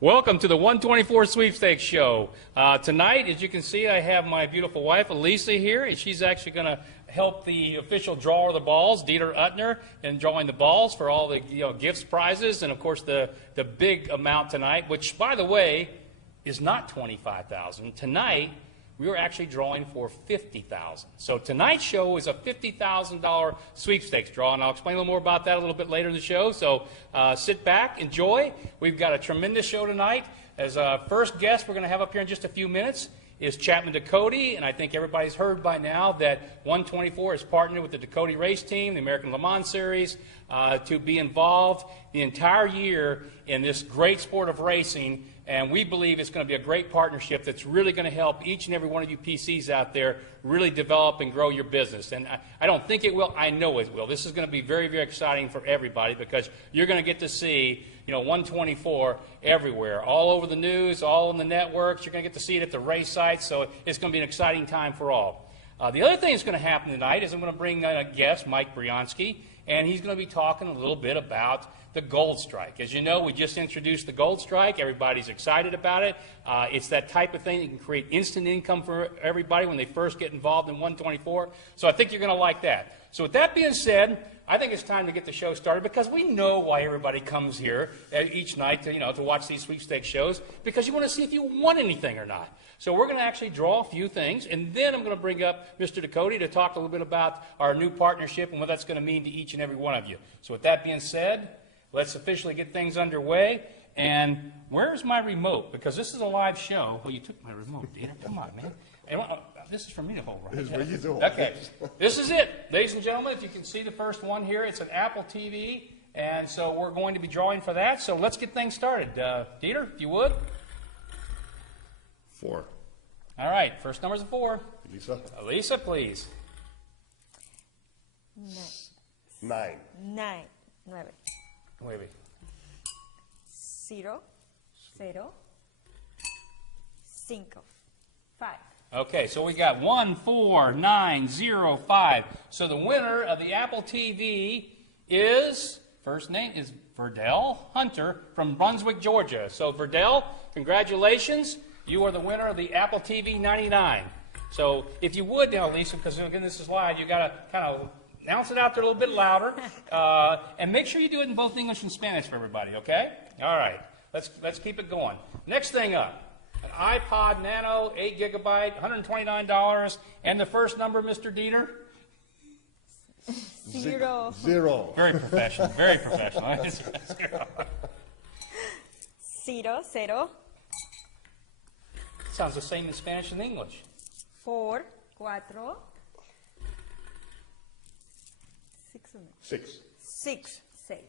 Welcome to the 124 Sweepstakes show. Tonight, as you can see, I have my beautiful wife, Elisa, here, and she's actually going to help the official drawer of the balls, Dieter Uttner, in drawing the balls for all the gifts, prizes, and, of course, the big amount tonight, which, by the way, is not $25,000. Tonight, we were actually drawing for $50,000. So tonight's show is a $50,000 sweepstakes draw, and I'll explain a little more about that a little bit later in the show. So sit back, enjoy. We've got a tremendous show tonight. As a first guest we're going to have up here in just a few minutes is Chapman Ducote, and I think everybody's heard by now that 124 is partnered with the Ducote race team, the American Le Mans Series, to be involved the entire year in this great sport of racing. And we believe it's going to be a great partnership that's really going to help each and every one of you PCs out there really develop and grow your business. And I don't think it will. I know it will. This is going to be very, very exciting for everybody because you're going to get to see 124 everywhere, all over the news, all in the networks. You're going to get to see it at the race sites. So it's going to be an exciting time for all. The other thing that's going to happen tonight is I'm going to bring a guest, Mike Brianski, and he's going to be talking a little bit about the Gold Strike. As you know, we just introduced the Gold Strike. Everybody's excited about it. It's that type of thing that can create instant income for everybody when they first get involved in 124. So I think you're going to like that. So with that being said, I think it's time to get the show started because we know why everybody comes here each night to watch these sweepstakes shows, because you want to see if you won anything or not. So we're going to actually draw a few things, and then I'm going to bring up Mr. Ducote to talk a little bit about our new partnership and what that's going to mean to each and every one of you. So with that being said, let's officially get things underway. And where's my remote? Because this is a live show. Well, you took my remote, Dieter. Come on, man. This is for me to hold, right? This is what you do. Okay. This is it. Ladies and gentlemen, if you can see the first one here, it's an Apple TV. And so we're going to be drawing for that. So let's get things started. Dieter, if you would. 4. All right. First number's a 4. Elisa. Elisa, please. 9. 9. 9. 0. 0. 5. 5. Okay, so we got 1, 4, 9, 0, 5. So the winner of the Apple TV is, first name is Verdell Hunter from Brunswick, Georgia. So Verdell, congratulations. You are the winner of the Apple TV 99. So if you would now, Lisa, because again this is live, you got to kind of announce it out there a little bit louder, and make sure you do it in both English and Spanish for everybody, okay? All right, let's keep it going. Next thing up, an iPod Nano, 8 gigabyte, $129, and the first number, Mr. Dieter? 0. 0. Very professional, very professional. 0. 0. Sounds the same in Spanish and English. 4. 4. 6. 6. 6.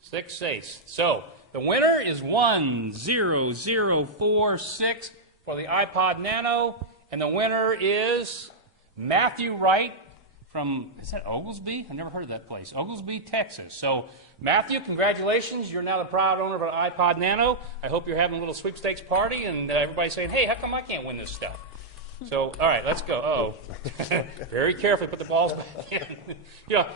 6, 6. So the winner is 10046 for the iPod Nano, and the winner is Matthew Wright from, is that Oglesby? I've never heard of that place. Oglesby, Texas. So Matthew, congratulations. You're now the proud owner of an iPod Nano. I hope you're having a little sweepstakes party, and everybody's saying, hey, how come I can't win this stuff? So, all right, let's go. Oh, very carefully put the balls back in.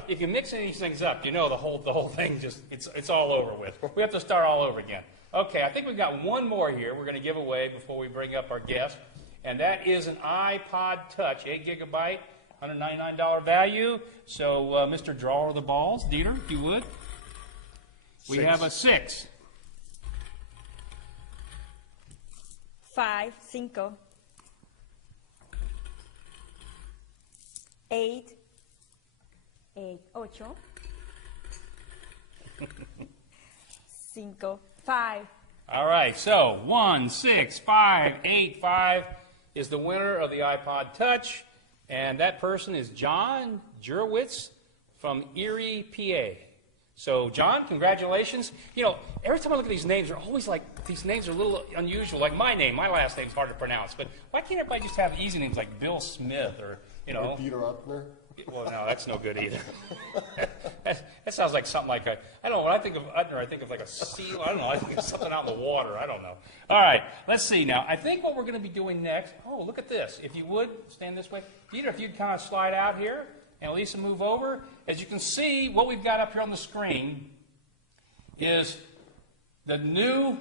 If you mix any of these things up, the whole thing just, it's all over with. We have to start all over again. Okay, I think we've got one more here we're going to give away before we bring up our guest, and that is an iPod Touch, 8 gigabyte, $199 value. So, Mr. Drawer of the Balls, Dieter, if you would. We have a 6. 5. 5. 8. 8. 8. 5. 5. All right, so 1, 6, 5, 8, 5 is the winner of the iPod Touch, and that person is John Jurwitz from Erie, PA. So, John, congratulations. Every time I look at these names, they're always like, these names are a little unusual. Like my name, my last name's hard to pronounce, but why can't everybody just have easy names like Bill Smith or, Peter Upner? Well, no, that's no good either. that sounds like something like I don't know. When I think of Utner, I think of like a seal. I don't know. I think of something out in the water. I don't know. All right, let's see now. I think what we're going to be doing next. Oh, look at this. If you would stand this way, Dieter, if you'd kind of slide out here, and Lisa move over. As you can see, what we've got up here on the screen is the new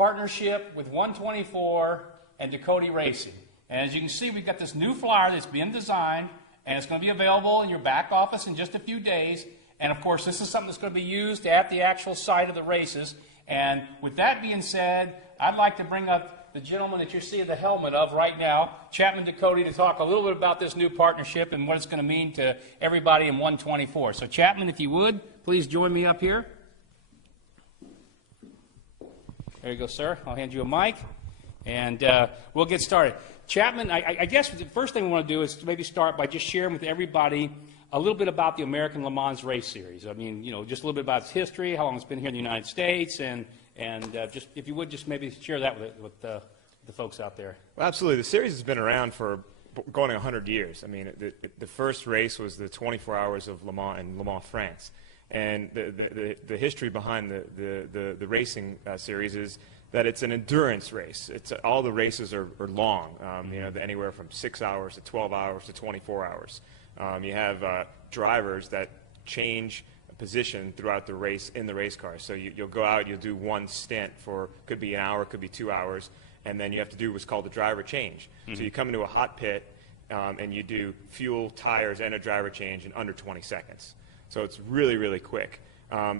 partnership with 124 and Dakota Racing. And as you can see, we've got this new flyer that's been designed, and it's going to be available in your back office in just a few days. And of course, this is something that's going to be used at the actual site of the races. And with that being said, I'd like to bring up the gentleman that you're seeing the helmet of right now, Chapman Dakota, to talk a little bit about this new partnership and what it's going to mean to everybody in 124. So Chapman, if you would, please join me up here. There you go, sir. I'll hand you a mic, and we'll get started. Chapman, I guess the first thing we want to do is to maybe start by just sharing with everybody a little bit about the American Le Mans Race Series. I mean, you know, just a little bit about its history, how long it's been here in the United States, and just, if you would, just maybe share that with the folks out there. Well, absolutely. The series has been around for going 100 years. I mean, the first race was the 24 Hours of Le Mans in Le Mans, France. And the history behind the racing series is that it's an endurance race. All the races are long, you know, anywhere from 6 hours to 12 hours to 24 hours. You have drivers that change position throughout the race in the race car. So you'll go out, you'll do one stint for, could be an hour, could be 2 hours, and then you have to do what's called the driver change. So you come into a hot pit and you do fuel, tires, and a driver change in under 20 seconds. So it's really, really quick.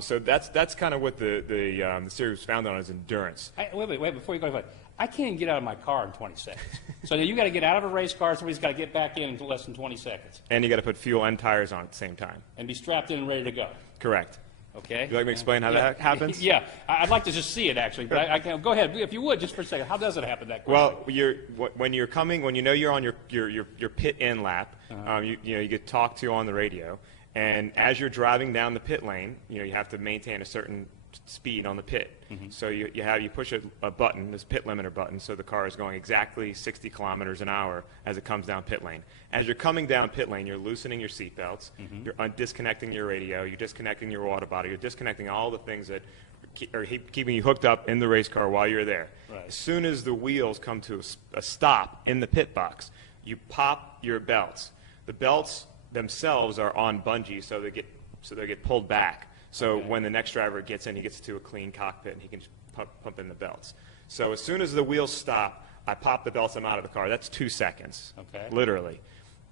So that's kind of what the series was founded on, is endurance. Wait, before you go ahead. I can't even get out of my car in 20 seconds. So you got to get out of a race car, somebody's got to get back in less than 20 seconds. And you got to put fuel and tires on at the same time. And be strapped in and ready to go. Correct. Okay. Would you like me to explain how that happens? Yeah, I'd like to just see it actually, but I can go ahead if you would just for a second. How does it happen that quickly? Well, when you're coming, when you know you're on your pit in lap, you get talked to on the radio, and as you're driving down the pit lane, you have to maintain a certain speed on the pit. So you push a button, this pit limiter button, so the car is going exactly 60 kilometers an hour as it comes down pit lane. As you're coming down pit lane, you're loosening your seat belts, you're disconnecting your radio, you're disconnecting your water bottle, you're disconnecting all the things that are keeping you hooked up in the race car while you're there. Right. As soon as the wheels come to a stop in the pit box, you pop your belts. The belts themselves are on bungees, so they get pulled back. So when the next driver gets in, he gets to a clean cockpit and he can just pump in the belts. So as soon as the wheels stop, I pop the belts, I'm out of the car. That's 2 seconds, literally.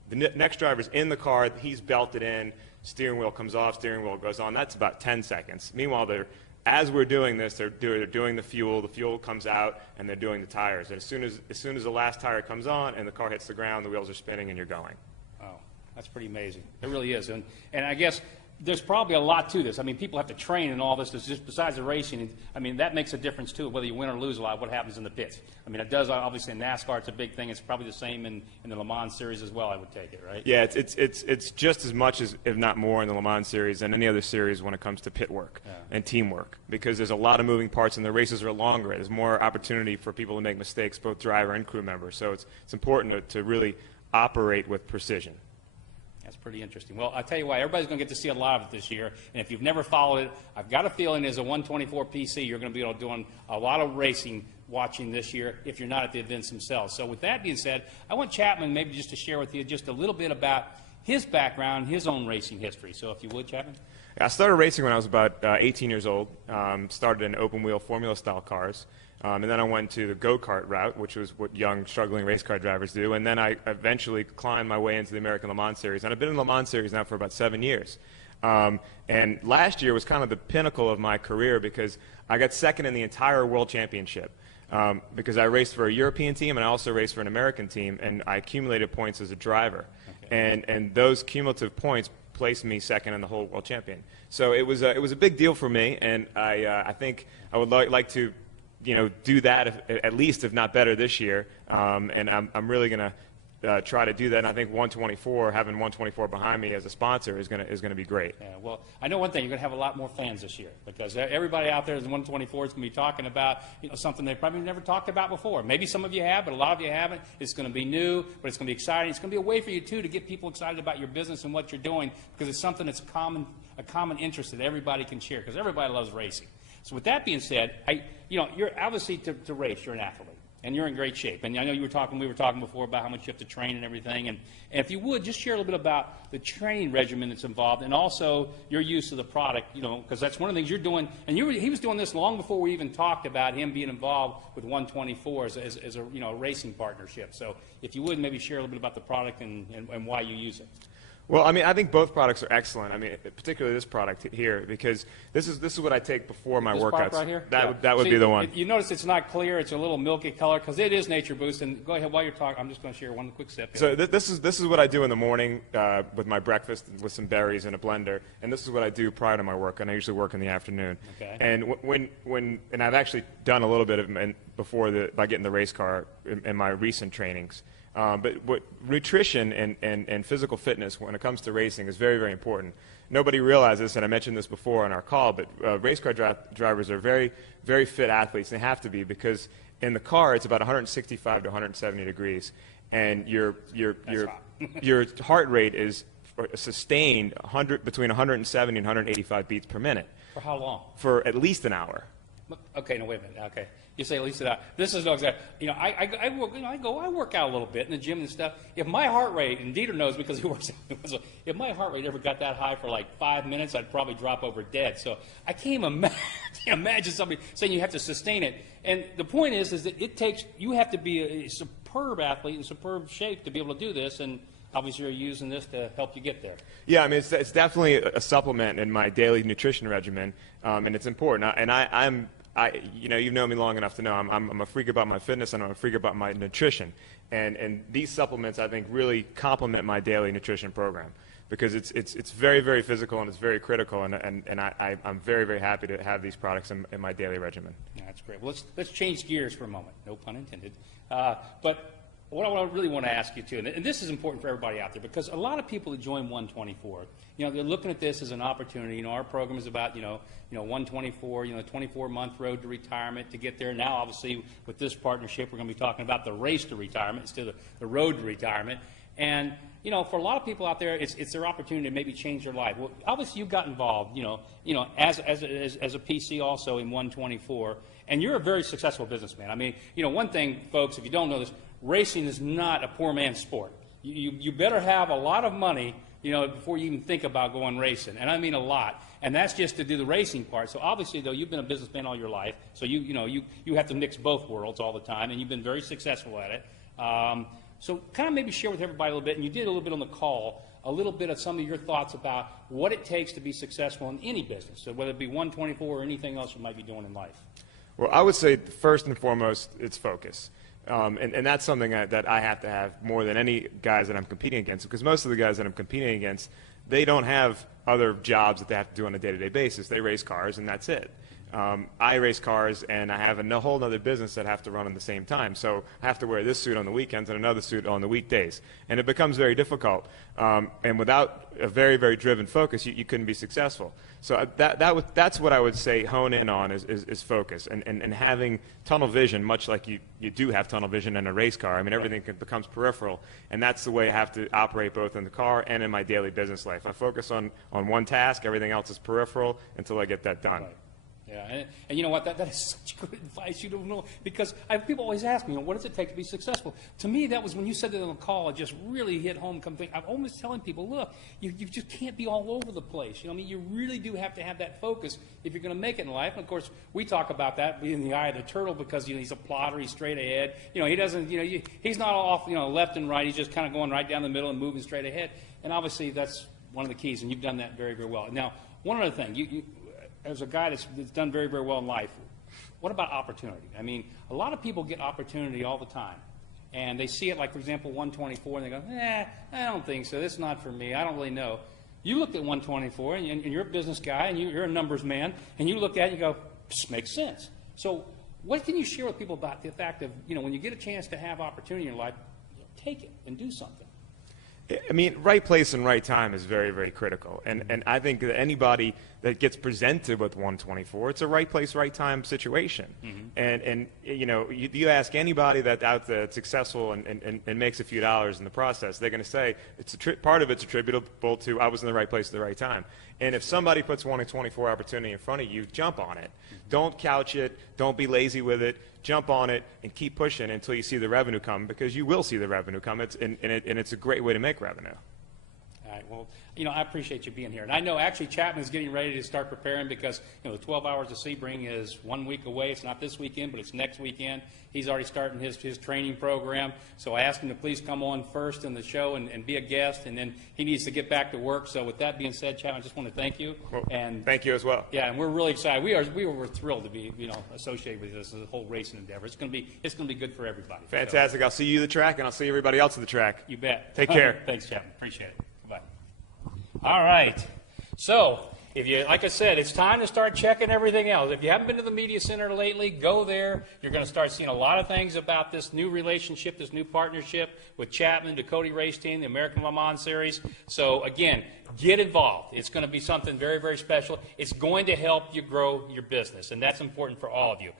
The next driver's in the car, he's belted in, steering wheel comes off, steering wheel goes on. That's about 10 seconds. Meanwhile, as we're doing this, they're doing the fuel comes out, and they're doing the tires. And as soon as the last tire comes on and the car hits the ground, the wheels are spinning and you're going. Wow, that's pretty amazing. It really is. And I guess there's probably a lot to this. I mean, people have to train and all this. Just besides the racing, I mean, that makes a difference too, whether you win or lose a lot, what happens in the pits. I mean, it does, obviously, in NASCAR, it's a big thing. It's probably the same in the Le Mans series as well, I would take it, right? Yeah, it's just as much, as, if not more, in the Le Mans series than any other series when it comes to pit work and teamwork, because there's a lot of moving parts and the races are longer. There's more opportunity for people to make mistakes, both driver and crew member. So it's important to really operate with precision. That's pretty interesting. Well, I'll tell you why. Everybody's going to get to see a lot of it this year. And if you've never followed it, I've got a feeling as a 124 PC, you're going to be able to doing a lot of racing watching this year if you're not at the events themselves. So with that being said, I want Chapman maybe just to share with you just a little bit about his background, his own racing history. So if you would, Chapman. I started racing when I was about 18 years old. Started in open-wheel formula-style cars. And then I went to the go-kart route, which was what young, struggling race car drivers do. And then I eventually climbed my way into the American Le Mans Series. And I've been in the Le Mans Series now for about 7 years. And last year was kind of the pinnacle of my career because I got second in the entire World Championship. Because I raced for a European team and I also raced for an American team. And I accumulated points as a driver. And those cumulative points placed me second in the whole World Champion. So it was a big deal for me. And I think I would like to do that at least, if not better, this year. And I'm really going to try to do that. And I think 124, having 124 behind me as a sponsor is going to be great. Yeah, well, I know one thing, you're going to have a lot more fans this year because everybody out there in 124 is going to be talking about something they probably never talked about before. Maybe some of you have, but a lot of you haven't. It's going to be new, but it's going to be exciting. It's going to be a way for you, too, to get people excited about your business and what you're doing because it's something that's a common interest that everybody can share because everybody loves racing. So with that being said, you're obviously to race, you're an athlete. And you're in great shape. And I know we were talking before about how much you have to train and everything. And if you would, just share a little bit about the training regimen that's involved and also your use of the product, because that's one of the things you're doing. And he was doing this long before we even talked about him being involved with 124 as a racing partnership. So if you would, maybe share a little bit about the product and why you use it. Well, I mean, I think both products are excellent. I mean, particularly this product here, because this is what I take before my This workouts. product right here? That would See, be the one. You notice it's not clear. It's a little milky color because it is Nature Boost. And go ahead while you're talking. I'm just going to share one quick sip. So this is what I do in the morning with my breakfast with some berries in a blender, and this is what I do prior to my work. And I usually work in the afternoon. Okay. And and I've actually done a little bit of it by getting the race car in my recent trainings. But what nutrition and physical fitness when it comes to racing is very, very important. Nobody realizes this, and I mentioned this before on our call, but race car drivers are very, very fit athletes. And they have to be because in the car it's about 165 to 170 degrees, and your heart rate is sustained between 170 and 185 beats per minute. For how long? For at least an hour. Okay, no, wait a minute. Okay, you say at least that. This is no exact. I work out a little bit in the gym and stuff. If my heart rate, and Dieter knows because he works out, if my heart rate ever got that high for like 5 minutes, I'd probably drop over dead. So I can't imagine somebody saying you have to sustain it. And the point is that you have to be a superb athlete in superb shape to be able to do this. And obviously, you're using this to help you get there. Yeah, I mean, it's definitely a supplement in my daily nutrition regimen, and it's important. You've known me long enough to know I'm a freak about my fitness and I'm a freak about my nutrition. And these supplements, I think, really complement my daily nutrition program because it's very, very physical and it's very critical. And I'm very, very happy to have these products in my daily regimen. Yeah, that's great. Well, let's change gears for a moment. No pun intended. But what I really want to ask you too, and this is important for everybody out there, because a lot of people that join 124, they're looking at this as an opportunity. Our program is about 124, 24-month road to retirement to get there. Now, obviously, with this partnership, we're going to be talking about the race to retirement instead of the road to retirement. And for a lot of people out there, it's their opportunity to maybe change their life. Well, obviously, you got involved, as a PC also in 124, and you're a very successful businessman. I mean, one thing, folks, if you don't know this, racing is not a poor man's sport. You better have a lot of money, before you even think about going racing, and I mean a lot. And that's just to do the racing part. So obviously, though, you've been a businessman all your life, so you have to mix both worlds all the time, and you've been very successful at it. So kind of maybe share with everybody a little bit, and you did a little bit on the call, a little bit of some of your thoughts about what it takes to be successful in any business, so whether it be 124 or anything else you might be doing in life. Well, I would say first and foremost, it's focus. And that's something that I have to have more than any guys that I'm competing against, because most of the guys that I'm competing against, they don't have other jobs that they have to do on a day-to-day basis. They race cars, and that's it. I race cars, and I have a whole other business that I have to run at the same time. So I have to wear this suit on the weekends and another suit on the weekdays. And it becomes very difficult. And without a very, very driven focus, you couldn't be successful. So that's what I would say hone in on is focus and having tunnel vision, much like you do have tunnel vision in a race car. I mean, everything becomes peripheral. And that's the way I have to operate both in the car and in my daily business life. I focus on one task. Everything else is peripheral until I get that done. Right. Yeah, and you know what? That is such good advice. You don't know, because people always ask me, what does it take to be successful? To me, that was when you said that on the call. It just really hit home. I'm always telling people, look, you just can't be all over the place. I mean, you really do have to have that focus if you're going to make it in life. And of course, we talk about that being the eye of the turtle because he's a plotter. He's straight ahead. He doesn't. He's not off. Left and right. He's just kind of going right down the middle and moving straight ahead. And obviously, that's one of the keys. And you've done that very, very well. Now, one other thing, as a guy that's done very, very well in life, what about opportunity? I mean, a lot of people get opportunity all the time. And they see it like, for example, 124, and they go, I don't think so. This is not for me. I don't really know. You looked at 124, and you're a business guy, and you're a numbers man, and you look at it and you go, this makes sense. So what can you share with people about the fact of, when you get a chance to have opportunity in your life, take it and do something? I mean, right place and right time is very, very critical. And I think that anybody that gets presented with 124, it's a right place, right time situation. Mm-hmm. And you ask anybody that's out there that's successful and makes a few dollars in the process, they're going to say part of it's attributable to I was in the right place at the right time. And if somebody puts one in 24 opportunity in front of you, jump on it. Don't couch it. Don't be lazy with it. Jump on it and keep pushing until you see the revenue come, because you will see the revenue come. And it's a great way to make revenue. All right, well, I appreciate you being here. And I know actually Chapman's getting ready to start preparing because, the 12 Hours of Sebring is 1 week away. It's not this weekend, but it's next weekend. He's already starting his training program. So I asked him to please come on first in the show and be a guest, and then he needs to get back to work. So with that being said, Chapman, I just want to thank you. Well, and thank you as well. Yeah, and we're really excited. We were thrilled to be, associated with this whole racing endeavor. It's going to be good for everybody. Fantastic. So, I'll see you at the track, and I'll see everybody else at the track. you bet. Take care. Thanks, Chapman. Appreciate it. Goodbye. All right. So, like I said, it's time to start checking everything else. If you haven't been to the Media Center lately, go there. You're going to start seeing a lot of things about this new relationship, this new partnership with Chapman, the Cody Race Team, the American Le Mans Series. So, again, get involved. It's going to be something very, very special. It's going to help you grow your business, and that's important for all of you.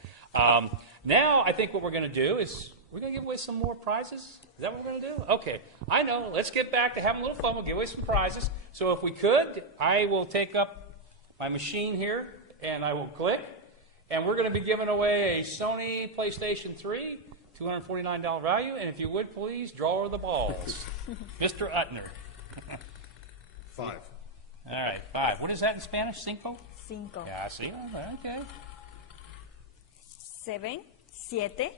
Now, I think what we're going to do is we're going to give away some more prizes. Is that what we're going to do? Okay. I know. Let's get back to having a little fun. We'll give away some prizes. So if we could, I will take up my machine here, and I will click. And we're going to be giving away a Sony PlayStation 3, $249 value. And if you would, please, draw the balls. Mr. Utner. 5. All right, 5. What is that in Spanish? Cinco? Cinco. Yeah, I see. Okay. 7, 7.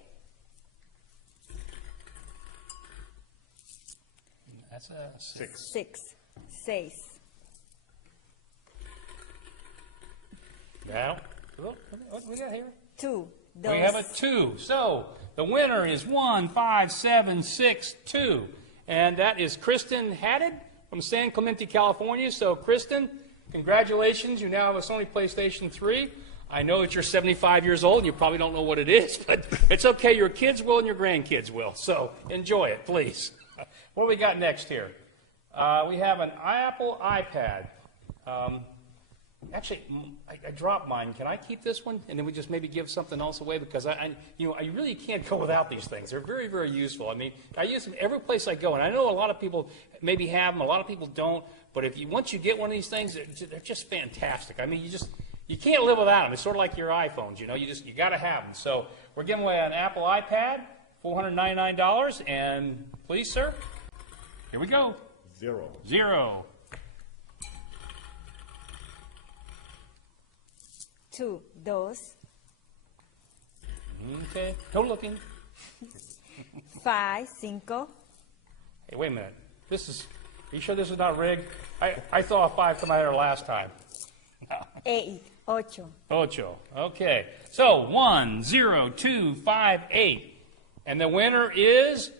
That's a 6. 6, 6. Now, look, what we got here? 2, We have a 2. So the winner is 15762, and that is Kristen Haddad from San Clemente, California. So Kristen, congratulations! You now have a Sony PlayStation 3. I know that you're 75 years old and you probably don't know what it is, but it's okay. Your kids will and your grandkids will. So enjoy it, please. What do we got next here? We have an Apple iPad. Actually, I dropped mine. Can I keep this one? And then we just maybe give something else away, because I really can't go without these things. They're very, very useful. I mean, I use them every place I go, and I know a lot of people maybe have them, a lot of people don't. But once you get one of these things, they're just fantastic. I mean, you can't live without them. It's sort of like your iPhones. You got to have them. So we're giving away an Apple iPad, $499, and please, sir, here we go. 0. 0. 2, 2. Okay, go looking. 5, 5. Hey, wait a minute. Are you sure this is not rigged? I saw a 5 come out here last time. 8, 8. Ocho. Okay. So 10258. And the winner is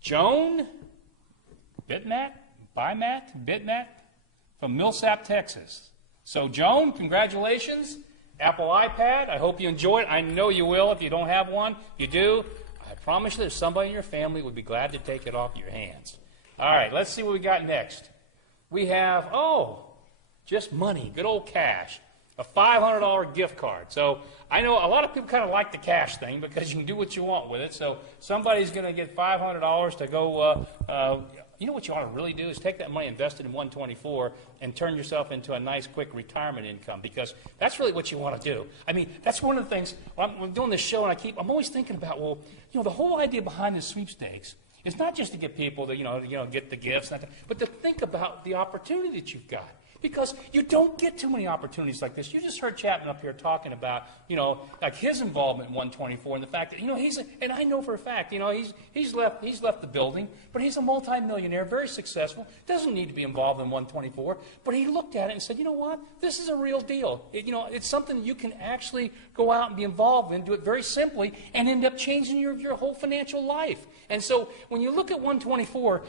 Joan Bitmat from Millsap, Texas. So Joan, congratulations. Apple iPad. I hope you enjoy it. I know you will. If you don't have one, if you do, I promise you there's somebody in your family would be glad to take it off your hands. All right, let's see what we got next. We have, just money, good old cash, a $500 gift card. So I know a lot of people kind of like the cash thing because you can do what you want with it. So somebody's going to get $500 to go, you know what you ought to really do is take that money invested in One24 and turn yourself into a nice, quick retirement income, because that's really what you want to do. I mean, that's one of the things, I'm doing this show and I'm always thinking about, the whole idea behind the sweepstakes is not just to get people to, get the gifts, but to think about the opportunity that you've got. Because you don't get too many opportunities like this. You just heard Chapman up here talking about, like his involvement in One24 and the fact that, and I know for a fact, he's left the building, but he's a multimillionaire, very successful, doesn't need to be involved in One24, but he looked at it and said, you know what, this is a real deal. It's something you can actually go out and be involved in, do it very simply, and end up changing your whole financial life. And so when you look at One24,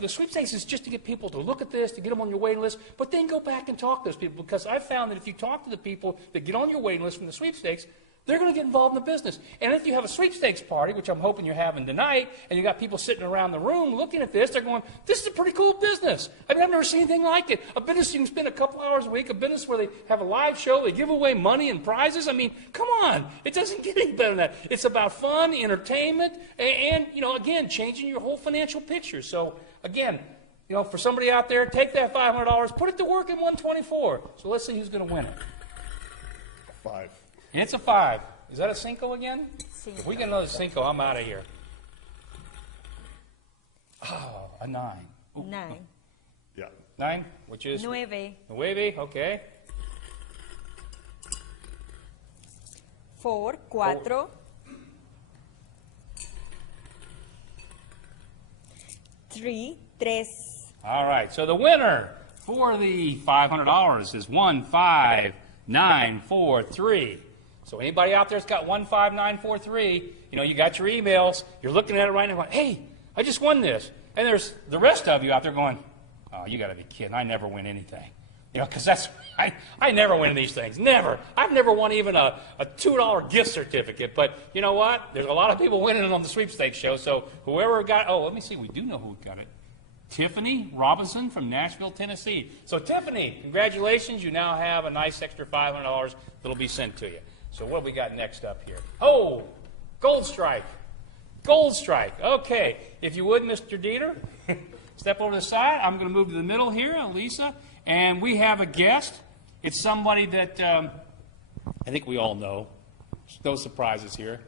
the sweepstakes is just to get people to look at this, to get them on your waiting list, but then go back and talk to those people, because I've found that if you talk to the people that get on your waiting list from the sweepstakes, they're going to get involved in the business. And if you have a sweepstakes party, which I'm hoping you're having tonight, and you got people sitting around the room looking at this, they're going, this is a pretty cool business. I mean, I've never seen anything like it. A business you can spend a couple hours a week, a business where they have a live show, they give away money and prizes. I mean, come on. It doesn't get any better than that. It's about fun, entertainment, and again, changing your whole financial picture. So, again, You know, for somebody out there, take that $500, put it to work in 124. So let's see who's going to win it. 5. And it's a 5. Is that a Cinco again? Cinco. If we get another Cinco, I'm out of here. Oh, a 9. Ooh. 9. Yeah. 9, which is? 9. 9, okay. 4, 4. 3, 3. All right, so the winner for the $500 is 15943. So anybody out there's got 15943, you know, you got your emails, you're looking at it right now going, hey, I just won this. And there's the rest of you out there going, oh, you got to be kidding, I never win anything. You know, because I never win these things, never. I've never won even a $2 gift certificate. But you know what? There's a lot of people winning on the Sweepstakes show. So whoever got, oh, let me see, we do know who got it. Tiffany Robinson from Nashville, Tennessee. So Tiffany, congratulations. You now have a nice extra $500 that'll be sent to you. So what have we got next up here? Oh, Gold Strike. Gold Strike. Okay. If you would, Mr. Dieter, step over to the side. I'm going to move to the middle here, Lisa. And we have a guest. It's somebody that I think we all know. No surprises here.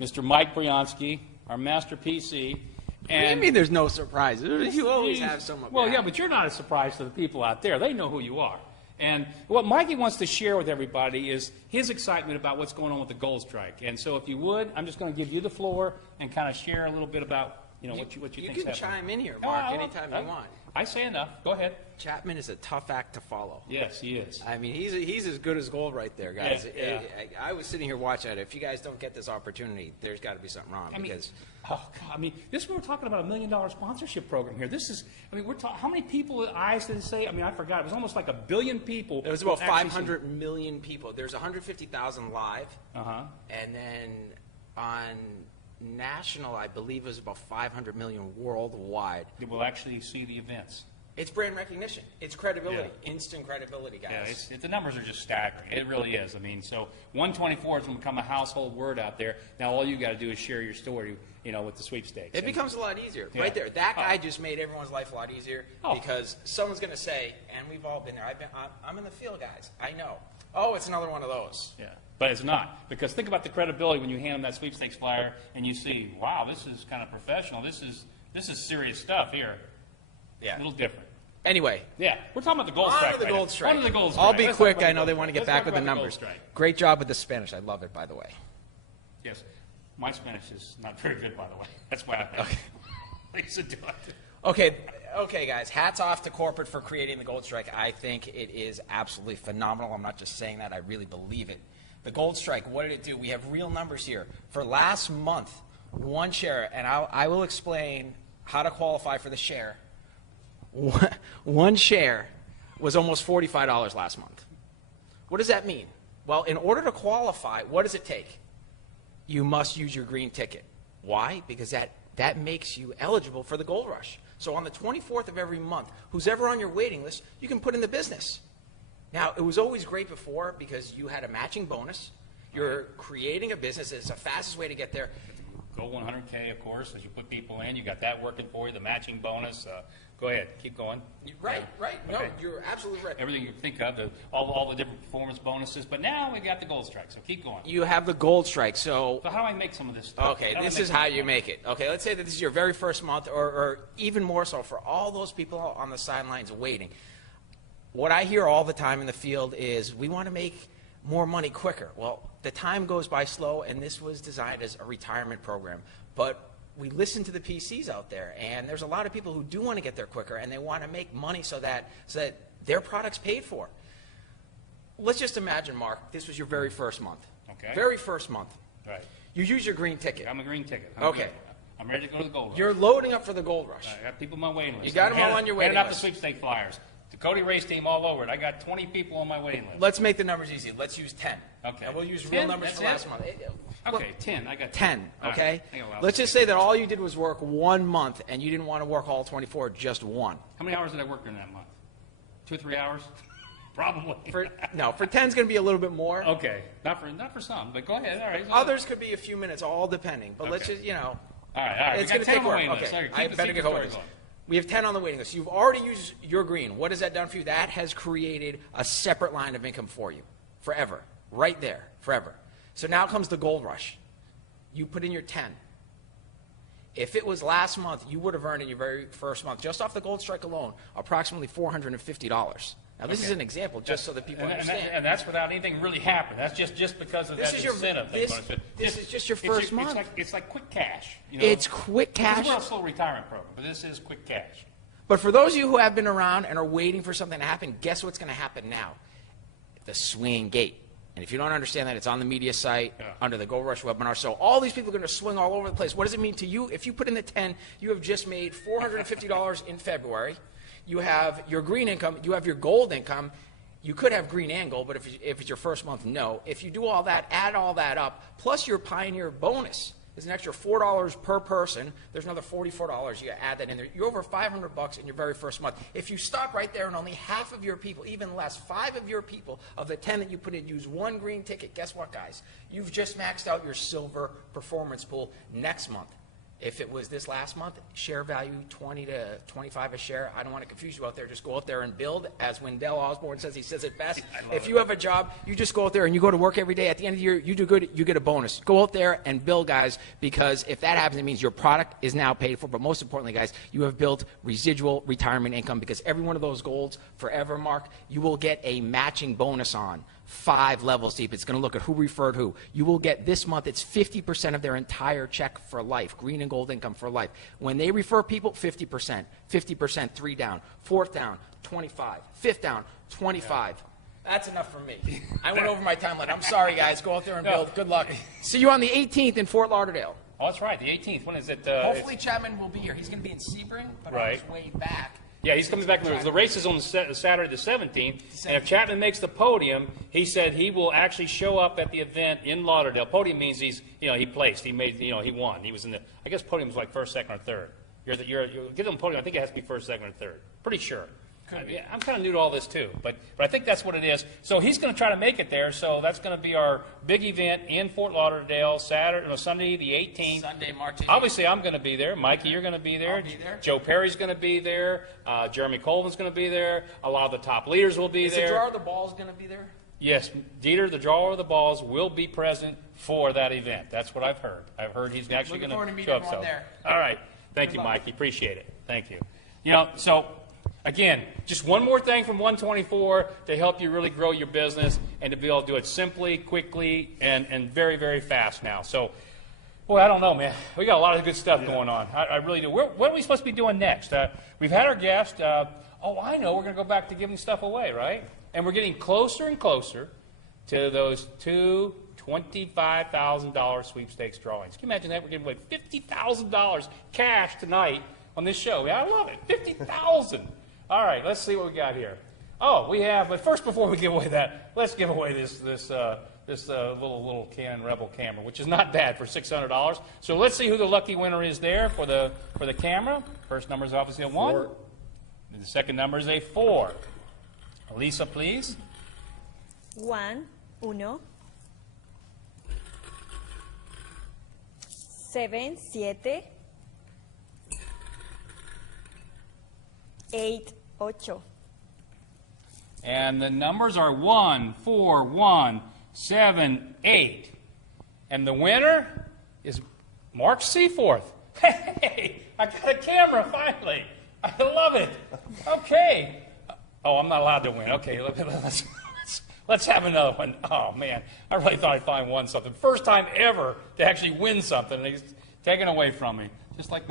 Mr. Mike Briansky, our master PC. What do you mean there's no surprises? You always have someone. Well, yeah, but you're not a surprise to the people out there. They know who you are. And what Mikey wants to share with everybody is his excitement about what's going on with the Gold Strike. And so if you would, I'm just going to give you the floor and kind of share a little bit about what you think. You can chime in here, Mark, anytime you want. I say enough. Go ahead. Chapman is a tough act to follow. Yes, he is. I mean, he's as good as gold right there, guys. Yeah. I was sitting here watching it. If you guys don't get this opportunity, there's got to be something wrong. Because this we're talking about $1 million sponsorship program here. This is, we're talking. How many people eyes did it say? I forgot. It was almost like 1 billion people. It was about 500 million people. There's 150,000 live. And then on national, I believe, it was about 500 million worldwide. That will actually see the events. It's brand recognition. It's credibility. Instant credibility, guys. Yeah, the numbers are just staggering. It really is. So 124 is going to become a household word out there. Now all you got to do is share your story, with the Sweepstakes. It becomes a lot easier. Yeah. Right there. That guy just made everyone's life a lot easier because someone's going to say, and we've all been there. I'm in the field, guys. I know. Oh, it's another one of those. Yeah. But it's not. Because think about the credibility when you hand them that Sweepstakes flyer and you see, wow, this is kind of professional. This is serious stuff here. Yeah. A little different. Anyway. Yeah. We're talking about the Gold Strike. On to the Gold Strike. On to the Gold Strike. I'll be quick. I know they want to get back with the numbers. The Great job with the Spanish. I love it, by the way. Yes. My Spanish is not very good, by the way. That's why I Lisa do it. Okay, guys. Hats off to corporate for creating the Gold Strike. I think it is absolutely phenomenal. I'm not just saying that. I really believe it. The Gold Strike, what did it do? We have real numbers here. For last month, one share, and I will explain how to qualify for the share. One share was almost $45 last month. What does that mean? Well, in order to qualify, what does it take? You must use your green ticket. Why? Because that makes you eligible for the Gold Rush. So on the 24th of every month, who's ever on your waiting list, you can put in the business. Now, it was always great before because you had a matching bonus. You're creating a business. It's the fastest way to get there. Go 100K, of course, as you put people in. You got that working for you, the matching bonus. Go ahead. Keep going. Right. No, okay. You're absolutely right. Everything you think of, all the different performance bonuses. But now we got the Gold Strike, so keep going. You have the Gold Strike. So how do I make some of this stuff? Okay, this is how you make it. Okay, let's say that this is your very first month, or even more so for all those people on the sidelines waiting. What I hear all the time in the field is we want to make more money quicker. Well, the time goes by slow, and this was designed as a retirement program. But we listen to the PCs out there, and there's a lot of people who do want to get there quicker, and they want to make money so that their product's paid for. Let's just imagine, Mark, this was your very first month. Okay. Very first month. Right. You use your green ticket. I'm a green ticket. I'm ready to go to the Gold Rush. You're loading up for the Gold Rush. I got people on my waiting list. You got them all on your waiting list. Handing out list. the Sweepstakes flyers. The Cody race team all over it. I got 20 people on my waiting list. Let's make the numbers easy. Let's use 10. Okay. And we'll use 10? real numbers That's for last month. Okay, 10. I got 10, okay? Right. Let's just say that all you did was work 1 month, and you didn't want to work all 24, just one. How many hours did I work during that month? 2 or 3 hours? Probably. For 10 is going to be a little bit more. Okay. Not for some, but go ahead. All right. Others could be a few minutes, all depending. But let's just, All right. It's going to take work. Okay. I better get going. We have 10 on the waiting list. You've already used your green. What has that done for you? That has created a separate line of income for you forever, right there, forever. So now comes the gold rush. You put in your 10. If it was last month, you would have earned in your very first month, just off the gold strike alone, approximately $450. Now, this is an example, just so that people understand. And that's without anything really happening. That's just because of that incentive thing. This is just your first month. It's like quick cash. You know? It's quick cash. We're a slow retirement program, but this is quick cash. But for those of you who have been around and are waiting for something to happen, guess what's going to happen now? The swinging gate. And if you don't understand that, it's on the media site under the Gold Rush webinar. So all these people are going to swing all over the place. What does it mean to you? If you put in the 10, you have just made $450 in February. You have your green income. You have your gold income. You could have green and gold, but if it's your first month, no. If you do all that, add all that up, plus your Pioneer bonus is an extra $4 per person. There's another $44. You add that in there. You're over $500 in your very first month. If you stop right there and only half of your people, even less, 5 of your people of the 10 that you put in use one green ticket, guess what, guys? You've just maxed out your silver performance pool next month. If it was this last month, share value 20 to 25 a share. I don't want to confuse you out there. Just go out there and build. As Wendell Osborne says, he says it best. If you have a job, you just go out there and you go to work every day. At the end of the year, you do good, you get a bonus. Go out there and build, guys, because if that happens, it means your product is now paid for. But most importantly, guys, you have built residual retirement income, because every one of those golds forever, Mark, you will get a matching bonus on 5 levels deep. It's going to look at who referred who. You will get this month, it's 50% of their entire check for life, green and gold income for life. When they refer people, 50%, 50%, 3 down, 4th down, 25, 5th down, 25. That's enough for me. I went over my time limit. I'm sorry, guys. Go out there and build. Good luck. See you on the 18th in Fort Lauderdale. Oh, that's right, the 18th. When is it? Hopefully Chapman will be here. He's going to be in Sebring, but on his way back. Yeah, he's coming back. The race is on Saturday the 17th, and if Chapman makes the podium, he said he will actually show up at the event in Lauderdale. Podium means he placed, he made, he won. He was in the, I guess podium was like 1st, 2nd, or 3rd. You get on podium, I think it has to be 1st, 2nd, or 3rd. Pretty sure. I'm kind of new to all this too, but I think that's what it is. So he's going to try to make it there. So that's going to be our big event in Fort Lauderdale, Sunday the 18th. Sunday, March 18th. Obviously, I'm going to be there. Mikey, you're going to be there. I'll be there. Joe Perry's going to be there. Jeremy Colvin's going to be there. A lot of the top leaders will be there. Is the drawer of the balls going to be there? Yes, Dieter, the drawer of the balls, will be present for that event. That's what I've heard. I've heard he's actually going to show up. So, all right. Thank you, Mikey. Appreciate it. Thank you. So. Again, just one more thing from 124 to help you really grow your business and to be able to do it simply, quickly, and very, very fast now. So, boy, I don't know, man. We got a lot of good stuff going on. I really do. What are we supposed to be doing next? We've had our guest. I know. We're going to go back to giving stuff away, right? And we're getting closer and closer to those 2 $25,000 sweepstakes drawings. Can you imagine that? We're giving away $50,000 cash tonight on this show. Yeah, I love it. $50,000. All right, let's see what we got here. Oh, we have, but first, before we give away that, let's give away this little Canon Rebel camera, which is not bad for $600. So let's see who the lucky winner is there for the camera. First number is obviously a 1. 4. The second number is a 4. Lisa, please. 1, 7, 7, 8, 8. And the numbers are 1, 4, 1, 7, 8. And the winner is Mark Seaforth. Hey, I got a camera finally. I love it. Okay. Oh, I'm not allowed to win. Okay, let's have another one. Oh, man. I really thought I'd finally won something. First time ever to actually win something. And he's taken away from me. Just like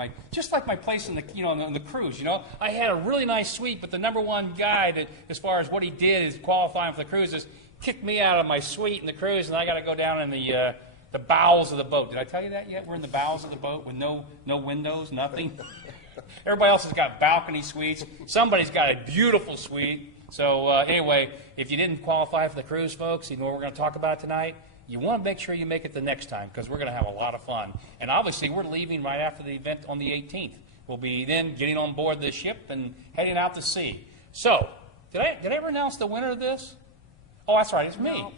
my place in the cruise, I had a really nice suite, but the #1 guy that, as far as what he did is qualifying for the cruises, kicked me out of my suite in the cruise, and I got to go down in the bowels of the boat. Did I tell you that yet? We're in the bowels of the boat with no windows, nothing. Everybody else has got balcony suites. Somebody's got a beautiful suite. So anyway, if you didn't qualify for the cruise, folks, you know what we're going to talk about tonight? You want to make sure you make it the next time, because we're going to have a lot of fun. And obviously, we're leaving right after the event on the 18th. We'll be then getting on board the ship and heading out to sea. So, did I ever announce the winner of this? Oh, that's right, it's me.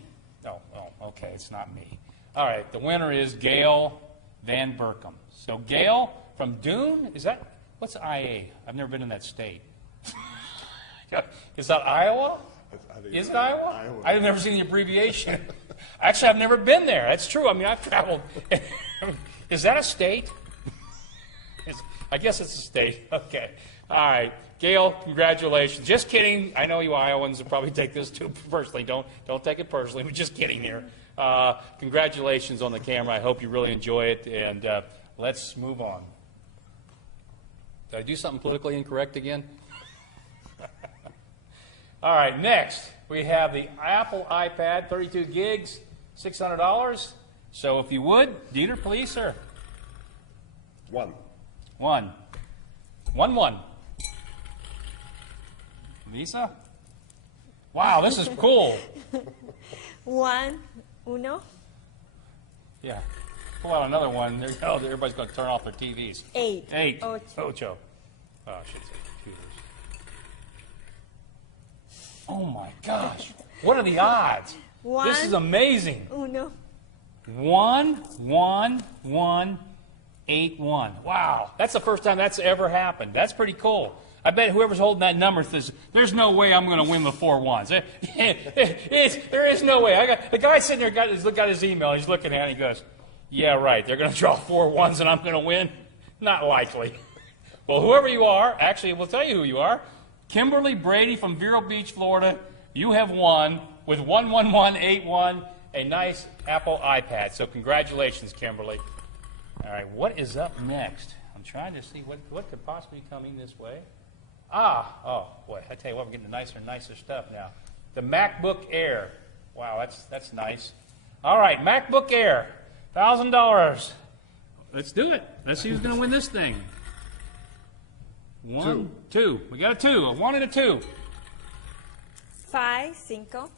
Oh, okay, it's not me. All right, the winner is Gail Van Berkom. So, Gail from Dune, What's IA? I've never been in that state. Is that Iowa? Is it Iowa? I've never seen the abbreviation. Actually, I've never been there. That's true. I mean, I've traveled. Is that a state? I guess it's a state. Okay. All right. Gail, congratulations. Just kidding. I know you Iowans will probably take this too personally. Don't take it personally. We're just kidding here. Congratulations on the camera. I hope you really enjoy it. And let's move on. Did I do something politically incorrect again? All right. Next, we have the Apple iPad, 32 gigs, $600. So if you would, Dieter, please, sir. 1. 1. 1, 1. Lisa? Wow, this is cool. 1, 1. Yeah. Pull out another one. There you go. Everybody's going to turn off their TVs. 8. 8. Ocho. Ocho. Oh, I should say computers. Oh, my gosh. What are the odds? 1. This is amazing. 1. 1, 1, 1, 8, 1. Wow. That's the first time that's ever happened. That's pretty cool. I bet whoever's holding that number says, there's no way I'm going to win the 4 ones. There is no way. The guy sitting there got his email. He's looking at it. He goes, yeah, right. They're going to draw 4 ones and I'm going to win? Not likely. Well, whoever you are, actually, we'll tell you who you are. Kimberly Brady from Vero Beach, Florida. You have won with 11181, a nice Apple iPad. So congratulations, Kimberly. All right, what is up next? I'm trying to see what could possibly be coming this way. Oh, boy, I tell you what, we're getting nicer and nicer stuff now. The MacBook Air. Wow, that's nice. All right, MacBook Air, $1,000. Let's do it. Let's see who's going to win this thing. 1, 2. We got a 2, a 1 and a 2. 5, 5.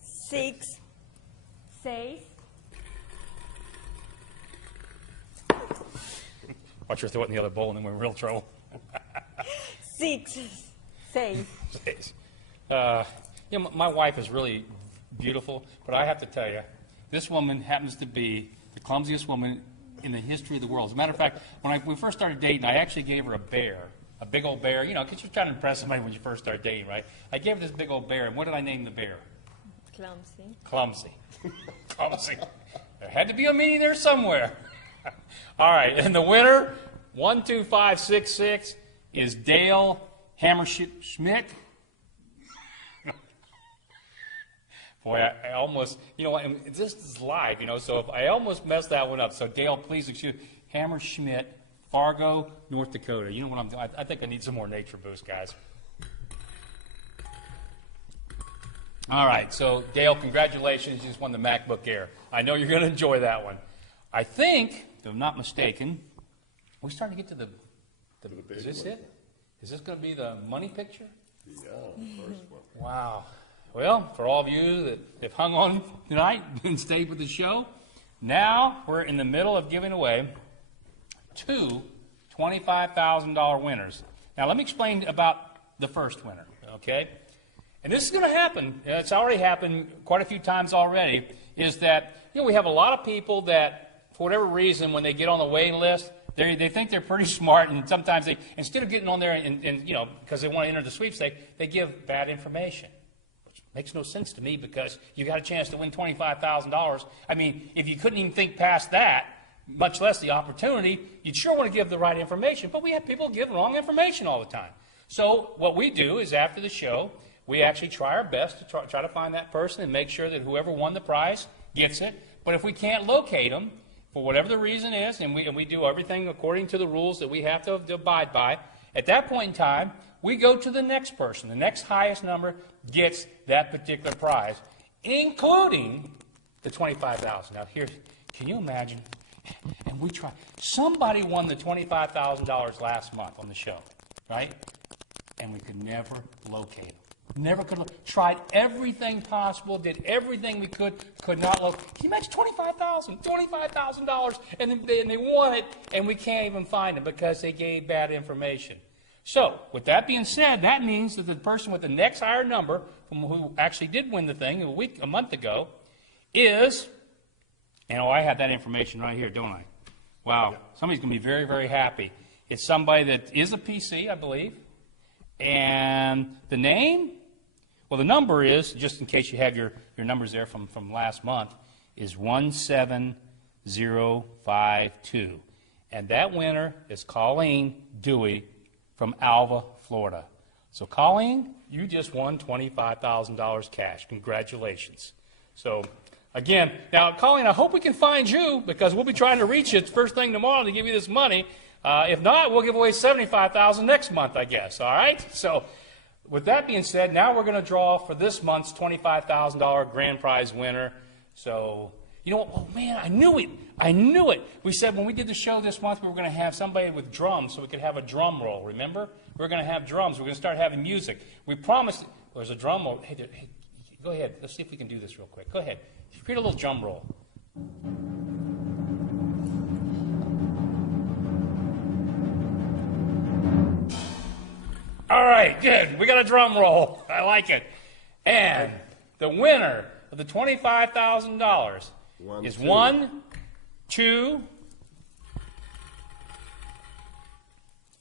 6, 6. Watch her throw it in the other bowl and then we're in real trouble. 6, 6. My wife is really beautiful, but I have to tell you, this woman happens to be the clumsiest woman in the history of the world. As a matter of fact, when we first started dating, I actually gave her a bear, a big old bear, because you're trying to impress somebody when you first start dating, right? I gave her this big old bear, and what did I name the bear? Clumsy. Clumsy. Clumsy. There had to be a meaning there somewhere. All right, and the winner, 12566, is Dale Hammerschmidt. Boy, I almost, and this is live, so if I almost messed that one up. So Dale, please excuse me. Hammerschmidt, Fargo, North Dakota. You know what I'm doing? I think I need some more nature boost, guys. All right, so Dale, congratulations. You just won the MacBook Air. I know you're going to enjoy that one. I think, if I'm not mistaken, we're starting to get to the is this it? Is this going to be the money picture? Yeah, first one. Wow. Well, for all of you that have hung on tonight and stayed with the show, now we're in the middle of giving away 2 $25,000 winners. Now, let me explain about the first winner, okay? And this is going to happen. It's already happened quite a few times already, is that, we have a lot of people that, for whatever reason, when they get on the waiting list, they think they're pretty smart, and sometimes they, instead of getting on there and because they want to enter the sweepstakes, they give bad information. Makes no sense to me because you got a chance to win $25,000. I mean, if you couldn't even think past that, much less the opportunity, you'd sure want to give the right information. But we have people give wrong information all the time. So what we do is after the show, we actually try our best to try to find that person and make sure that whoever won the prize gets it. But if we can't locate them, for whatever the reason is, and we do everything according to the rules that we have to abide by, at that point in time, we go to the next person. The next highest number gets that particular prize, including the $25,000. Now, here, can you imagine? And we try. Somebody won the $25,000 last month on the show, right? And we could never locate them. Never could. Tried everything possible. Did everything we could not locate. Can you imagine $25,000, and they won it, and we can't even find them because they gave bad information. So, with that being said, that means that the person with the next higher number, from who actually did win the thing a month ago, is, and I have that information right here, don't I? Wow. Somebody's going to be very, very happy. It's somebody that is a PC, I believe. And the name, well, the number is, just in case you have your numbers there from last month, is 17052. And that winner is Colleen Dewey from Alva, Florida. So, Colleen, you just won $25,000 cash. Congratulations. So, again, now, Colleen, I hope we can find you because we'll be trying to reach you first thing tomorrow to give you this money. If not, we'll give away $75,000 next month, I guess. All right? So, with that being said, now we're going to draw for this month's $25,000 grand prize winner. So, you know what? Oh, man, I knew it. I knew it. We said when we did the show this month, we were going to have somebody with drums so we could have a drum roll. Remember? We were going to have drums. We're going to start having music. We promised there's a drum roll. Hey, go ahead. Let's see if we can do this real quick. Go ahead. Create a little drum roll. All right, good. We got a drum roll. I like it. And the winner of the $25,000 is 1, 2,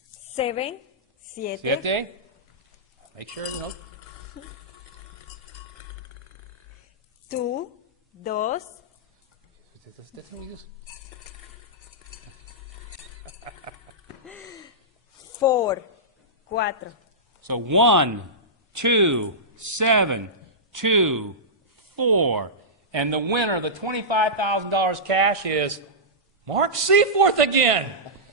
7, 7. 7. Make sure, no. 2, 2. 4, 4. So 1, 2, 7, 2, 4. And the winner of the $25,000 cash is Mark Seaforth again.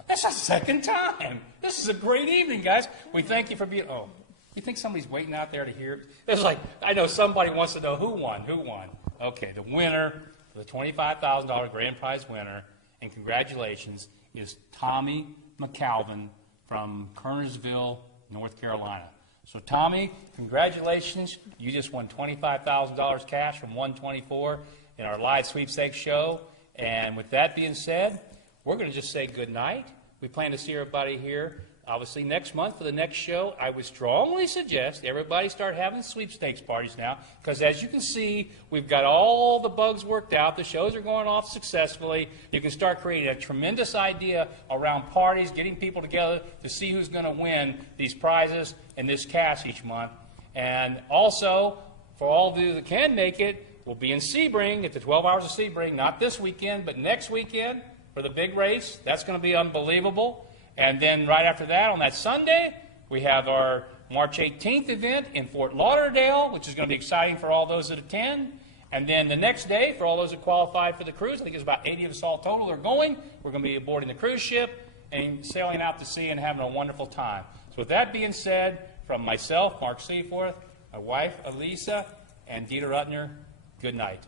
That's the second time. This is a great evening, guys. We thank you for being. Oh, you think somebody's waiting out there to hear it? It's like, I know somebody wants to know who won. Who won? Okay, the winner, the $25,000 grand prize winner, and congratulations, is Tommy McCalvin from Kernersville, North Carolina. So, Tommy, congratulations. You just won $25,000 cash from 124 in our live sweepstakes show. And with that being said, we're going to just say good night. We plan to see everybody here, obviously, next month for the next show. I would strongly suggest everybody start having sweepstakes parties now, because as you can see, we've got all the bugs worked out. The shows are going off successfully. You can start creating a tremendous idea around parties, getting people together to see who's going to win these prizes and this cash each month. And also, for all of you that can make it, we'll be in Sebring at the 12 Hours of Sebring, not this weekend, but next weekend for the big race. That's going to be unbelievable. And then right after that, on that Sunday, we have our March 18th event in Fort Lauderdale, which is going to be exciting for all those that attend. And then the next day, for all those that qualify for the cruise, I think it's about 80 of us all total are going. We're going to be boarding the cruise ship and sailing out to sea and having a wonderful time. So with that being said, from myself, Mark Seaforth, my wife, Elisa, and Dieter Uttner, good night.